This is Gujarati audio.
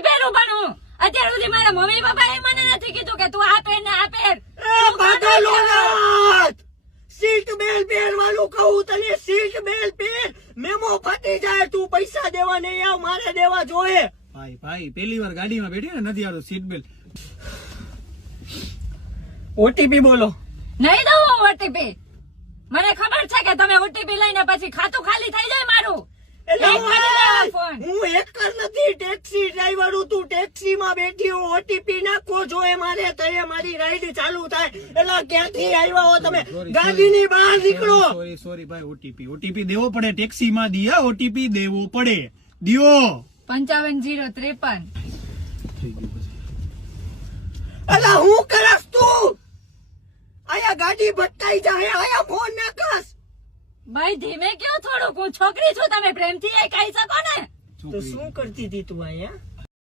નહીં પહેરું પણ હું અત્યાર સુધી મારા મમ્મી પપ્પા એ મને નથી કીધું કે તું આ પહેર ને આ પહેર. એ પાગલો નાથ, સીટ બેલ્ટ પહેરવાનું કહું તને, સીટ બેલ્ટ પહેર. મેમો ફાટી જાય, તું પૈસા દેવા નહીં આવ, મારે દેવા જોઈએ. ભાઈ પહેલી વાર ગાડીમાં બેઠી ને નથી આવતો સીટ બેલ્ટ. ઓટીપી બોલો. નહીં દઉં હું ઓટીપી. મને ખબર છે કે તમે ઓટીપી લઈને પછી ખાતું ખાલી થઈ જાય મારું. એટલે એક કરી દેવા ફોન. હું હેકર નથી, ટેક્સી ડ્રાઈવર હું. તું ટેક્સી માં બેઠી હો, ઓટીપી નાખવો જોઈએ મારે, તઈએ મારી રાઈડ ચાલુ થાય. એટલે ક્યાંથી આવ્યા હો તમે? ગાડીની બહાર નીકળો. સોરી ભાઈ, ઓટીપી દેવો પડે, ટેક્સી માં દિયા ઓટીપી દેવો પડે. દિયો 55 અલા હું કરસ તું? આયા ગાડી ભટકાઈ જાય, આયા ફોન નાખસ. ભાઈ ધીમે કયો થોડુંક, હું છોકરી છું, તમે પ્રેમથી એ કહી શકો ને. તો શું કરતી હતી તું અહીંયા?